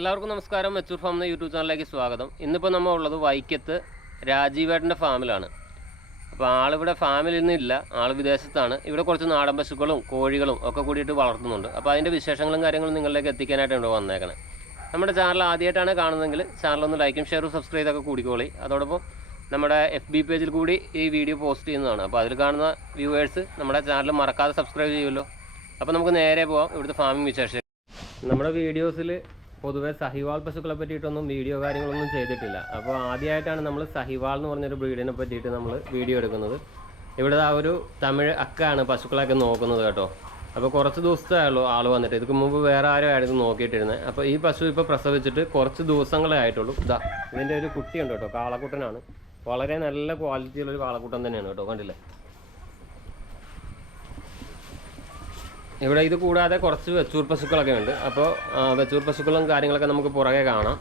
എല്ലാവർക്കും നമസ്കാരം. Mature farm എന്ന യൂട്യൂബ് ചാനലിലേക്ക് സ്വാഗതം. ഇന്നിപ്പോൾ നമ്മൾ ഉള്ളത് വൈക്കത്ത് രാജീവേട്ടന്റെ ഫാമിലാണ്. അപ്പോൾ ആളിവിടെ ഫാമിൽ ഇന്നില്ല ആൾ വിദേശത്താണ്. ഇവിടെ കുറച്ച് നാടൻ പശുക്കളും കോഴികളും ഒക്കെ കൂടിയിട്ട് വളർത്തുന്നുണ്ട്. അപ്പോൾ അതിന്റെ വിശേഷങ്ങളും കാര്യങ്ങളും നിങ്ങളിലേക്ക് എത്തിക്കാനായിട്ടാണ് ഇവിടെ വന്നേക്കണേ. നമ്മുടെ ചാനൽ ആദ്യമായിട്ടാണ് കാണുന്നതെങ്കിൽ ചാനലൊന്ന് ലൈക്കും ഷെയറും സബ്സ്ക്രൈബ് ഒക്കെ കൂടിക്കോളി. അതോടൊപ്പം നമ്മുടെ എഫ് ബി പേജിൽ കൂടി ഈ വീഡിയോ പോസ്റ്റ് ചെയ്യുന്നതാണ്. അപ്പോൾ അതിൽ കാണുന്ന വ്യൂവേഴ്സ് നമ്മുടെ ചാനൽ മറക്കാതെ സബ്സ്ക്രൈബ് ചെയ്യുമല്ലോ. അപ്പോൾ നമുക്ക് നേരെ പോവാം. ഇവിടുത്തെ ഫാമിംഗ് വിശേഷം നമ്മുടെ വീഡിയോസിൽ പൊതുവെ സഹിവാൾ പശുക്കളെ പറ്റിയിട്ടൊന്നും വീഡിയോ കാര്യങ്ങളൊന്നും ചെയ്തിട്ടില്ല. അപ്പോൾ ആദ്യമായിട്ടാണ് നമ്മൾ സഹിവാൾ എന്ന് പറഞ്ഞൊരു ബ്രീഡിനെ പറ്റിയിട്ട് നമ്മൾ വീഡിയോ എടുക്കുന്നത്. ഇവിടെ ആ ഒരു തമിഴ് അക്കാണ് പശുക്കളൊക്കെ നോക്കുന്നത് കേട്ടോ. അപ്പോൾ കുറച്ച് ദിവസത്തേ ഉള്ളൂ ആൾ വന്നിട്ട്. ഇതിന് മുമ്പ് വേറെ ആരും ആയിരുന്നു നോക്കിയിട്ടിരുന്നത് അപ്പോൾ ഈ പശു ഇപ്പോൾ പ്രസവിച്ചിട്ട് കുറച്ച് ദിവസങ്ങളേ ആയിട്ടുള്ളൂ. ഇതാ ഇതിന്റെ ഒരു കുട്ടിയുണ്ട് കേട്ടോ കാളക്കുട്ടനാണ്. വളരെ നല്ല ക്വാളിറ്റിയുള്ള ഒരു കാളക്കുട്ടൻ തന്നെയാണ് കേട്ടോ കണ്ടില്ലേ? ഇവിടെ ഇത് കൂടാതെ കുറച്ച് വെച്ചൂർ പശുക്കളൊക്കെ ഉണ്ട്. അപ്പോൾ വെച്ചൂർ പശുക്കളും കാര്യങ്ങളൊക്കെ നമുക്ക് പുറകെ കാണാം.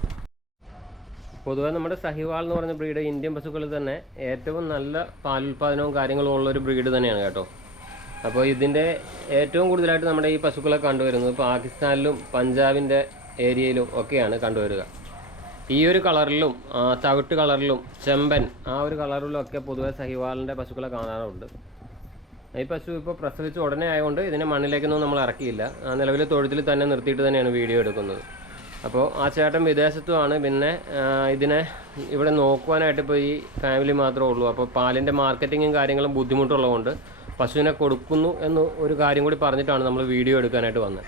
പൊതുവേ നമ്മുടെ സഹിവാൾ എന്ന് പറഞ്ഞ ബ്രീഡ് ഇന്ത്യൻ പശുക്കളിൽ തന്നെ ഏറ്റവും നല്ല പാലുൽപാദനവും കാര്യങ്ങളും ഉള്ളൊരു ബ്രീഡ് തന്നെയാണ് കേട്ടോ. അപ്പോൾ ഇതിന്റെ ഏറ്റവും കൂടുതലായിട്ട് നമ്മുടെ ഈ പശുക്കളെ കണ്ടുവരുന്നത് പാകിസ്ഥാനിലും പഞ്ചാബിന്റെ ഏരിയയിലും ഒക്കെയാണ് കണ്ടുവരിക. ഈ ഒരു കളറിലും ചവിട്ട് കളറിലും ചെമ്പൻ ആ ഒരു കളറിലും ഒക്കെ പൊതുവെ സഹിവാളിന്റെ പശുക്കളെ കാണാറുണ്ട്. ഈ പശു ഇപ്പോൾ പ്രസവിച്ച ഉടനെ ആയതുകൊണ്ട് ഇതിനെ മണ്ണിലേക്കൊന്നും നമ്മൾ ഇറക്കിയില്ല. ആ നിലവിൽ തൊഴുത്തിൽ തന്നെ നിർത്തിയിട്ട് തന്നെയാണ് വീഡിയോ എടുക്കുന്നത്. അപ്പോൾ ആ ചേട്ടൻ വിദേശത്തുമാണ്. പിന്നെ ഇതിനെ ഇവിടെ നോക്കുവാനായിട്ട് ഇപ്പോൾ ഈ ഫാമിലി മാത്രമേ ഉള്ളൂ. അപ്പോൾ പാലിന്റെ മാർക്കറ്റിങ്ങും കാര്യങ്ങളും ബുദ്ധിമുട്ടുള്ളതുകൊണ്ട് പശുവിനെ കൊടുക്കുന്നു എന്ന് ഒരു കാര്യം കൂടി പറഞ്ഞിട്ടാണ് നമ്മൾ വീഡിയോ എടുക്കാനായിട്ട് വന്നത്.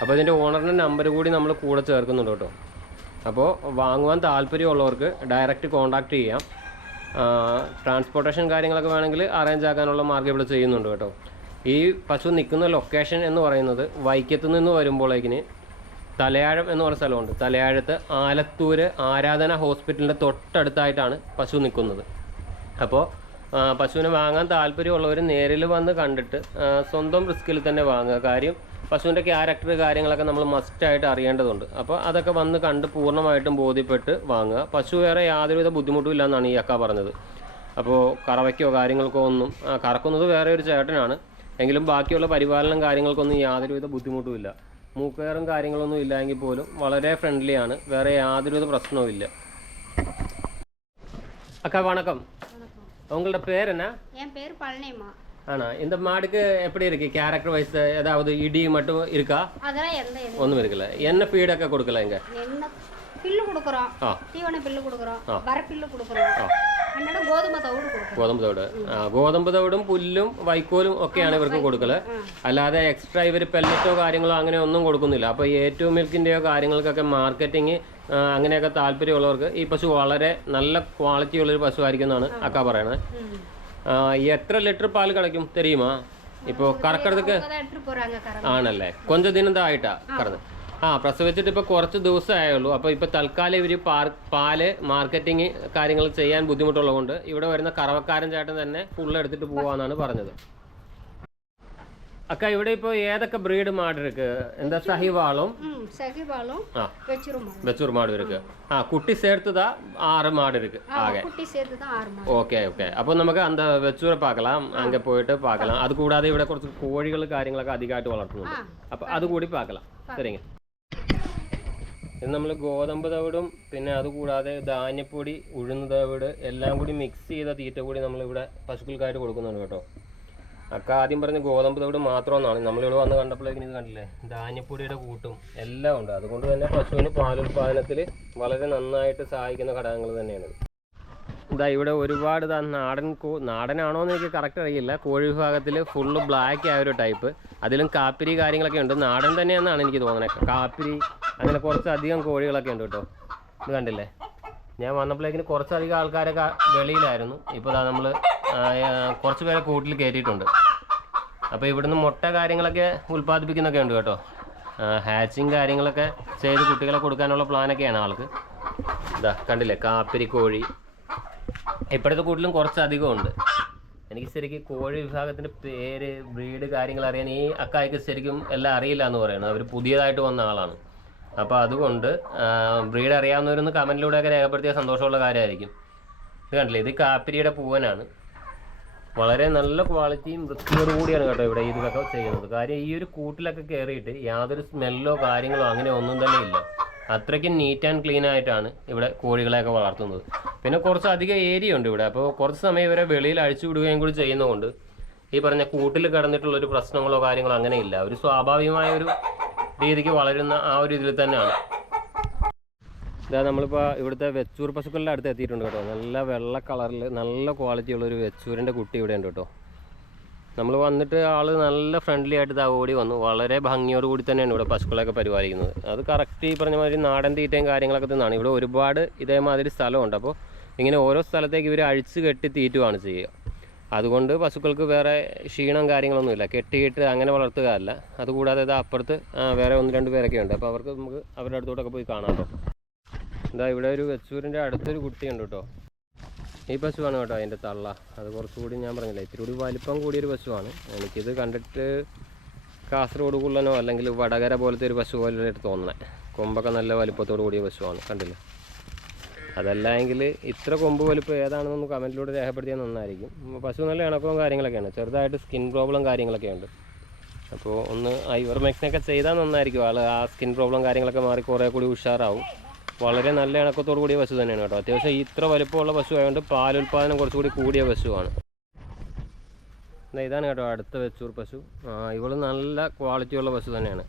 അപ്പോൾ ഇതിന്റെ ഓണറിന്റെ നമ്പർ കൂടി നമ്മൾ കൂടെ ചേർക്കുന്നുണ്ട് കേട്ടോ. അപ്പോൾ വാങ്ങുവാൻ താല്പര്യമുള്ളവർക്ക് ഡയറക്റ്റ് കോൺടാക്റ്റ് ചെയ്യാം. ട്രാൻസ്പോർട്ടേഷൻ കാര്യങ്ങളൊക്കെ വേണമെങ്കിൽ അറേഞ്ച് ആക്കാനുള്ള മാർഗം ഇവിടെ ചെയ്യുന്നുണ്ട് കേട്ടോ. ഈ പശു നിൽക്കുന്ന ലൊക്കേഷൻ എന്ന് പറയുന്നത് വൈക്കത്ത് നിന്ന് വരുമ്പോഴേക്കിന് തലയാഴം എന്ന് പറഞ്ഞ സ്ഥലമുണ്ട്. തലയാഴത്ത് ആലത്തൂർ ആരാധന ഹോസ്പിറ്റലിന്റെ തൊട്ടടുത്തായിട്ടാണ് പശു നിൽക്കുന്നത്. അപ്പോൾ പശുവിനെ വാങ്ങാൻ താല്പര്യമുള്ളവർ നേരിൽ വന്ന് കണ്ടിട്ട് സ്വന്തം റിസ്കിൽ തന്നെ വാങ്ങുക. കാര്യം പശുവിൻ്റെ ക്യാരക്ടർ കാര്യങ്ങളൊക്കെ നമ്മൾ മസ്റ്റായിട്ട് അറിയേണ്ടതുണ്ട് അപ്പോൾ അതൊക്കെ വന്ന് കണ്ട് പൂർണ്ണമായിട്ടും ബോധ്യപ്പെട്ട് വാങ്ങുക പശു വേറെ യാതൊരുവിധ ബുദ്ധിമുട്ടും ഇല്ല എന്നാണ് ഈ അക്ക പറഞ്ഞത് അപ്പോൾ കറവയ്ക്കോ കാര്യങ്ങൾക്കോ ഒന്നും ആ, കറക്കുന്നത് വേറെ ഒരു ചേട്ടനാണ് എങ്കിലും ബാക്കിയുള്ള പരിപാലനം കാര്യങ്ങൾക്കൊന്നും യാതൊരുവിധ ബുദ്ധിമുട്ടുമില്ല മൂക്കേറും കാര്യങ്ങളൊന്നും ഇല്ലെങ്കിൽ പോലും വളരെ ഫ്രണ്ട്ലിയാണ് വേറെ യാതൊരുവിധ പ്രശ്നവും ഇല്ല அக்கா வணக்கம் உங்களோட பேர் என்ன என் பேர் பழனியம்மா ஆனா இந்த மாடுக்கு எப்படி இருக்கு கேரக்டர் வைஸ் ஏதாவது இடி மட்டும் இருக்கா அதெல்லாம் எந்த ஒண்ணும் இருக்குல்ல என்ன ஃபீடக்க கொடுக்கல இங்க என்ன பில்லு கொடுக்குறோம் தீவன பில்லு கொடுக்குறோம் வர பில்லு கொடுக்குறோம் ഗോതമ്പ് തവിട് ആ ഗോതമ്പ് തവിടും പുല്ലും വൈക്കോലും ഒക്കെയാണ് ഇവർക്ക് കൊടുക്കൽ. അല്ലാതെ എക്സ്ട്രാ ഇവർ പെല്ലറ്റോ കാര്യങ്ങളോ അങ്ങനെ ഒന്നും കൊടുക്കുന്നില്ല. അപ്പോൾ ഏറ്റവും മിൽക്കിന്റെയോ കാര്യങ്ങൾക്കൊക്കെ മാർക്കറ്റിംഗ് അങ്ങനെയൊക്കെ താല്പര്യമുള്ളവർക്ക് ഈ പശു വളരെ നല്ല ക്വാളിറ്റി ഉള്ളൊരു പശു ആയിരിക്കും എന്നാണ് അക്ക പറയണത്. എത്ര ലിറ്റർ പാൽ കളിക്കും தெரியுமா இப்போ கறக்கிறதுக்கு ആണല്ലേ? കൊഞ്ച ദിനതായിട്ടാ കറന്ന്. ആ പ്രസവിച്ചിട്ട് ഇപ്പൊ കുറച്ച് ദിവസമേ ആയുള്ളൂ. അപ്പോൾ ഇപ്പോൾ തൽക്കാലം ഇവർ പാൽ മാർക്കറ്റിംഗ് കാര്യങ്ങൾ ചെയ്യാൻ ബുദ്ധിമുട്ടുള്ളതുകൊണ്ട് ഇവിടെ വരുന്ന കറവക്കാരൻ ചേട്ടൻ തന്നെ ഫുള്ള് എടുത്തിട്ട് പോവാന്നാണ് പറഞ്ഞത്. அக்கா ഇവിടെ ഇപ്പോ ഏതൊക്കെ ബ്രീഡ് മാട് இருக்கு എന്താ സഹിവാളും സഹിവാളും വെച്ചൂർ മാട്. ആ കുട്ടി சேர்த்துதா ആറ് മാട് இருக்கு ആകെ. കുട്ടി ഓക്കെ ആറ് ഓക്കേ ഓക്കേ. അപ്പോൾ നമുക്ക് അന്ത വെച്ചൂരെ பார்க்கலாம் അങ്ങനെ പോയിട്ട് பார்க்கலாம் അത് കൂടാതെ ഇവിടെ കുറച്ച് കോഴികൾ കാര്യങ്ങളൊക്കെ അധികമായിട്ട് വളർത്തുന്നുണ്ട്. അപ്പോൾ അത് കൂടി பார்க்கலாம் ശരിങ്ങ ഇത് നമ്മൾ ഗോതമ്പ് തവിടും പിന്നെ അതുകൂടാതെ ധാന്യപ്പൊടി ഉഴുന്ന് തവിട് എല്ലാം കൂടി മിക്സ് ചെയ്ത തീറ്റ കൂടി നമ്മളിവിടെ പശുക്കൾക്കായിട്ട് കൊടുക്കുന്നുണ്ട് കേട്ടോ. അക്ക ആദ്യം പറഞ്ഞ ഗോതമ്പ് തവിട് മാത്രമെന്നാണ് നമ്മളിവിടെ വന്ന് കണ്ടപ്പോഴേക്കും ഇത് കണ്ടില്ലേ? ധാന്യപ്പൊടിയുടെ കൂട്ടും എല്ലാം ഉണ്ട്. അതുകൊണ്ട് തന്നെ പശുവിന് പാലുൽപാദനത്തിൽ വളരെ നന്നായിട്ട് സഹായിക്കുന്ന ഘടകങ്ങൾ തന്നെയാണ്. ഇതാ ഇവിടെ ഒരുപാട് നാടൻ നാടനാണോ എന്ന് എനിക്ക് കറക്റ്റ് അറിയില്ല. കോഴി വിഭാഗത്തിൽ ഫുള്ള് ബ്ലാക്ക് ആയ ഒരു ടൈപ്പ് അതിലും കാപ്പിരി കാര്യങ്ങളൊക്കെ ഉണ്ട്. നാടൻ തന്നെയെന്നാണ് എനിക്ക് തോന്നുന്നത് കാപ്പിരി അങ്ങനെ കുറച്ചധികം കോഴികളൊക്കെ ഉണ്ട് കേട്ടോ. ഇത് കണ്ടില്ലേ? ഞാൻ വന്നപ്പോഴേക്കിന് കുറച്ചധികം ആൾക്കാരൊക്കെ വെളിയിലായിരുന്നു. ഇപ്പോൾ നമ്മൾ കുറച്ച് പേരെ കൂട്ടിൽ കയറ്റിയിട്ടുണ്ട്. അപ്പോൾ ഇവിടുന്ന് മുട്ട കാര്യങ്ങളൊക്കെ ഉൽപ്പാദിപ്പിക്കുന്നൊക്കെ ഉണ്ട് കേട്ടോ. ഹാച്ചിങ് കാര്യങ്ങളൊക്കെ ചെയ്ത് കുട്ടികളെ കൊടുക്കാനുള്ള പ്ലാനൊക്കെയാണ് ആൾക്ക്. ഇതാ കണ്ടില്ലേ കാപ്പിരി കോഴി. ഇപ്പോഴത്തെ കൂട്ടിലും കുറച്ചധികം ഉണ്ട്. എനിക്ക് ശരിക്കും കോഴി വിഭാഗത്തിന്റെ പേര് ബ്രീഡ് കാര്യങ്ങൾ അറിയാൻ ഈ അക്കായ്ക്ക് ശരിക്കും എല്ലാം അറിയില്ല എന്ന് പറയുന്നത് അവർ പുതിയതായിട്ട് വന്ന ആളാണ്. അപ്പോൾ അതുകൊണ്ട് ബ്രീഡ് അറിയാവുന്നവരൊന്ന് കമന്റിലൂടെയൊക്കെ രേഖപ്പെടുത്തിയ സന്തോഷമുള്ള കാര്യമായിരിക്കും. ഇത് കണ്ടില്ലേ ഇത് കാപ്പിരിയുടെ പൂവനാണ്. വളരെ നല്ല ക്വാളിറ്റിയും വൃത്തിയോട് കൂടിയാണ് കേട്ടോ ഇവിടെ ഇതൊക്കെ ചെയ്യുന്നത്. കാര്യം ഈ ഒരു കൂട്ടിലൊക്കെ കയറിയിട്ട് യാതൊരു സ്മെല്ലോ കാര്യങ്ങളോ അങ്ങനെ ഒന്നും തന്നെ ഇല്ല. അത്രയ്ക്ക് നീറ്റ് ആൻഡ് ക്ലീൻ ആയിട്ടാണ് ഇവിടെ കോഴികളെയൊക്കെ വളർത്തുന്നത്. പിന്നെ കുറച്ച് അധികം ഏരിയ ഉണ്ട് ഇവിടെ. അപ്പോൾ കുറച്ച് സമയം ഇവരെ വെളിയിൽ അഴിച്ചു വിടുകയും കൂടി ചെയ്യുന്നതുകൊണ്ട് ഈ പറഞ്ഞ കൂട്ടിൽ കിടന്നിട്ടുള്ള ഒരു പ്രശ്നങ്ങളോ കാര്യങ്ങളോ അങ്ങനെ ഇല്ല. ഒരു സ്വാഭാവികമായ ഒരു രീതിക്ക് വളരുന്ന ആ ഒരു ഇതിൽ തന്നെയാണ്. ഇതാ നമ്മളിപ്പോൾ ഇവിടുത്തെ വെച്ചൂർ പശുക്കളുടെ അടുത്ത് എത്തിയിട്ടുണ്ട് കേട്ടോ. നല്ല വെള്ള കളറിൽ നല്ല ക്വാളിറ്റി ഉള്ളൊരു വെച്ചൂരിന്റെ കുട്ടി ഇവിടെ ഉണ്ട് കേട്ടോ. നമ്മൾ വന്നിട്ട് ആൾ നല്ല ഫ്രണ്ട്ലി ആയിട്ട് ഇതാ ഓടി വന്നു. വളരെ ഭംഗിയോട് കൂടി തന്നെയാണ് ഇവിടെ പശുക്കളെയൊക്കെ പരിപാലിക്കുന്നത്. അത് കറക്റ്റ് ഈ പറഞ്ഞ മാതിരി നാടൻ തീറ്റയും കാര്യങ്ങളൊക്കെ തിന്നാണ്. ഇവിടെ ഒരുപാട് ഇതേമാതിരി സ്ഥലമുണ്ട്. അപ്പോൾ ഇങ്ങനെ ഓരോ സ്ഥലത്തേക്ക് ഇവർ അഴിച്ച് കെട്ടി തീറ്റുവാണ് ചെയ്യുക. അതുകൊണ്ട് പശുക്കൾക്ക് വേറെ ക്ഷീണം കാര്യങ്ങളൊന്നുമില്ല കെട്ടിയിട്ട് അങ്ങനെ വളർത്തുകയല്ല അതുകൂടാതെ ഇത് അപ്പുറത്ത് വേറെ ഒന്ന് രണ്ട് പേരൊക്കെ ഉണ്ട്. അപ്പോൾ അവർക്ക് നമുക്ക് അവരുടെ അടുത്തോട്ടൊക്കെ പോയി കാണാമല്ലോ ഇതാ ഇവിടെ ഒരു വെച്ചൂരിന്റെ അടുത്തൊരു കുട്ടിയുണ്ട് കേട്ടോ. ഈ പശുവാണ് കേട്ടോ അതിന്റെ തള്ള. അത് കുറച്ചുകൂടി ഞാൻ പറഞ്ഞില്ല ഇത്തിരി കൂടി വലിപ്പം കൂടിയൊരു പശുവാണ്. എനിക്കിത് കണ്ടിട്ട് കാസർഗോഡ് കുള്ളനോ അല്ലെങ്കിൽ വടകര പോലത്തെ ഒരു പശു പോലെ തോന്നണേ. കൊമ്പൊക്കെ നല്ല വലിപ്പത്തോട് കൂടിയ പശുവാണ് കണ്ടില്ല? അതല്ല എങ്കിൽ ഇത്ര കൊമ്പ് വലിപ്പം ഏതാണെന്നൊന്ന് കമന്റിലൂടെ രേഖപ്പെടുത്തിയാൽ നന്നായിരിക്കും. പശു നല്ല ഇണക്കവും കാര്യങ്ങളൊക്കെയാണ്. ചെറുതായിട്ട് സ്കിൻ പ്രോബ്ലം കാര്യങ്ങളൊക്കെ ഉണ്ട് അപ്പോൾ ഒന്ന് ഐവർ മെക്സിനൊക്കെ ചെയ്താൽ നന്നായിരിക്കും. ആൾ ആ സ്കിൻ പ്രോബ്ലം കാര്യങ്ങളൊക്കെ മാറി കുറേ കൂടി ഉഷാറാവും. വളരെ നല്ല ഇണക്കത്തോടു കൂടിയ പശു തന്നെയാണ് കേട്ടോ. അത്യാവശ്യം ഇത്ര വലുപ്പമുള്ള പശു ആയതുകൊണ്ട് പാലുൽപാദനം കുറച്ചുകൂടി കൂടിയ പശുവാണ് ഇതാണ് കേട്ടോ അടുത്ത വെച്ചൂർ പശു ഇവൾ നല്ല ക്വാളിറ്റിയുള്ള പശു തന്നെയാണ്.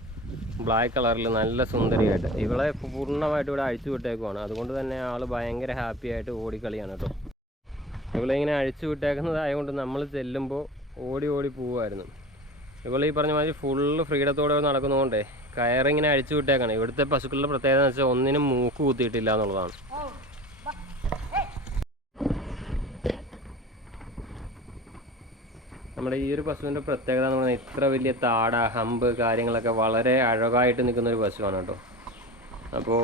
ബ്ലാക്ക് കളറിൽ നല്ല സുന്ദരിയായിട്ട്. ഇവളെ പൂർണമായിട്ട് ഇവിടെ അഴിച്ചു വിട്ടേക്കുവാണ്. അതുകൊണ്ട് തന്നെ ആൾ ഭയങ്കര ഹാപ്പി ആയിട്ട് ഓടിക്കളിയാണ് കേട്ടോ. ഇവളെ ഇങ്ങനെ അഴിച്ചു വിട്ടേക്കുന്നതായതുകൊണ്ട് നമ്മൾ ചെല്ലുമ്പോൾ ഓടി ഓടി പോവുമായിരുന്നു ഇവൾ ഈ പറഞ്ഞ മാതിരി ഫുള്ള് ഫ്രീഡത്തോടെ നടക്കുന്നതുകൊണ്ടേ കയറിങ്ങനെ അഴിച്ചു വിട്ടേക്കാണ്. ഇവിടുത്തെ പശുക്കളുടെ പ്രത്യേകത എന്ന് വെച്ചാൽ ഒന്നിനും മൂക്ക് കുത്തിയിട്ടില്ല എന്നുള്ളതാണ്. നമ്മുടെ ഈ ഒരു പശുവിന്റെ പ്രത്യേകത എന്ന് പറഞ്ഞാൽ ഇത്ര വലിയ താട ഹമ്പ് കാര്യങ്ങളൊക്കെ വളരെ അഴകായിട്ട് നിൽക്കുന്ന ഒരു പശുവാണ് കേട്ടോ. അപ്പോൾ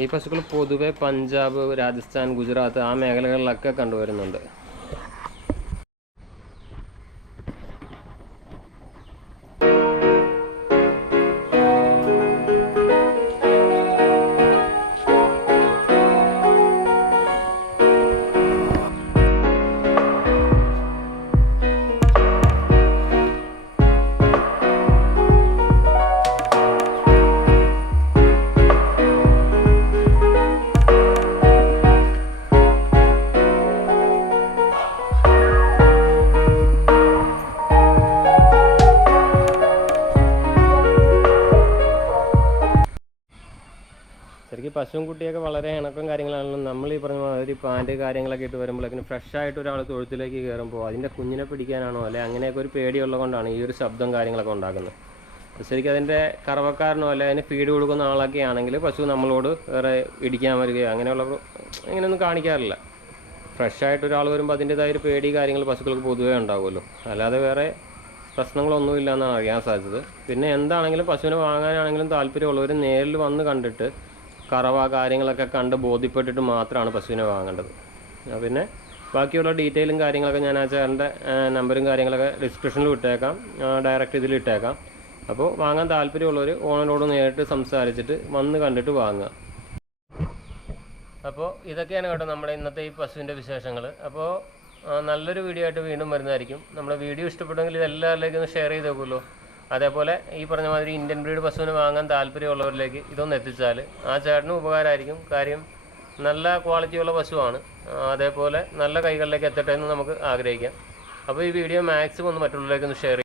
ഈ പശുക്കൾ പൊതുവെ പഞ്ചാബ് രാജസ്ഥാൻ ഗുജറാത്ത് ആ മേഖലകളിലൊക്കെ കണ്ടുവരുന്നുണ്ട്. പശുവും കുട്ടിയൊക്കെ വളരെ ഇണക്കം കാര്യങ്ങളാണെങ്കിലും നമ്മൾ ഈ പറഞ്ഞ മാതിരി പാന്റ് കാര്യങ്ങളൊക്കെ ഇട്ട് വരുമ്പോഴേക്കും ഫ്രഷ് ആയിട്ട് ഒരാൾ തൊഴുത്തിലേക്ക് കയറുമ്പോൾ അതിന്റെ കുഞ്ഞിനെ പിടിക്കാനാണോ? അല്ലെ അങ്ങനെയൊക്കെ ഒരു പേടിയുള്ളത് കൊണ്ടാണ് ഈ ഒരു ശബ്ദം കാര്യങ്ങളൊക്കെ ഉണ്ടാക്കുന്നത്. ശരിക്കും അതിന്റെ കറവക്കാരനോ അല്ലെ അതിന് ഫീഡ് കൊടുക്കുന്ന ആളൊക്കെ ആണെങ്കിൽ പശു നമ്മളോട് വേറെ ഇടിക്കാൻ വരികയോ അങ്ങനെയുള്ള ഇങ്ങനെയൊന്നും കാണിക്കാറില്ല. ഫ്രഷ് ആയിട്ട് ഒരാൾ വരുമ്പോൾ അതിന്റെതായ ഒരു പേടി കാര്യങ്ങൾ പശുക്കൾക്ക് പൊതുവേ ഉണ്ടാവുമല്ലോ. അല്ലാതെ വേറെ പ്രശ്നങ്ങളൊന്നുമില്ല എന്നാണ് അറിയാൻ സാധിച്ചത്. പിന്നെ എന്താണെങ്കിലും പശുവിനെ വാങ്ങാനാണെങ്കിലും താല്പര്യമുള്ളവർ നേരിൽ വന്ന് കണ്ടിട്ട് കറവ കാര്യങ്ങളൊക്കെ കണ്ട് ബോധ്യപ്പെട്ടിട്ട് മാത്രമാണ് പശുവിനെ വാങ്ങേണ്ടത്. പിന്നെ ബാക്കിയുള്ള ഡീറ്റെയിലും കാര്യങ്ങളൊക്കെ ഞാൻ ആ ചേട്ടന്റെ നമ്പറും കാര്യങ്ങളൊക്കെ ഡിസ്ക്രിപ്ഷനിൽ ഇട്ടേക്കാം ഡയറക്റ്റ് ഇതിൽ ഇട്ടേക്കാം. അപ്പോൾ വാങ്ങാൻ താല്പര്യമുള്ളവർ ഓണറോട് നേരിട്ട് സംസാരിച്ചിട്ട് വന്ന് കണ്ടിട്ട് വാങ്ങുക. അപ്പോൾ ഇതൊക്കെയാണ് കേട്ടോ നമ്മുടെ ഇന്നത്തെ ഈ പശുവിന്റെ വിശേഷങ്ങൾ. അപ്പോൾ നല്ലൊരു വീഡിയോ ആയിട്ട് വീണ്ടും വരുന്നതായിരിക്കും. നമ്മുടെ വീഡിയോ ഇഷ്ടപ്പെട്ടെങ്കിൽ ഇത് ഷെയർ ചെയ്തേക്കുമല്ലോ. അതേപോലെ ഈ പറഞ്ഞ മാതിരി ഇന്ത്യൻ ബ്രീഡ് പശുവിന് വാങ്ങാൻ താല്പര്യമുള്ളവരിലേക്ക് ഇതൊന്ന് എത്തിച്ചാൽ ആ ചേട്ടനും ഉപകാരമായിരിക്കും. കാര്യം നല്ല ക്വാളിറ്റിയുള്ള പശുവാണ്. അതേപോലെ നല്ല കൈകളിലേക്ക് എത്തട്ടെ എന്ന് നമുക്ക് ആഗ്രഹിക്കാം. അപ്പോൾ ഈ വീഡിയോ മാക്സിമം ഒന്ന് മറ്റുള്ളവരിലേക്ക് ഒന്ന് ഷെയർ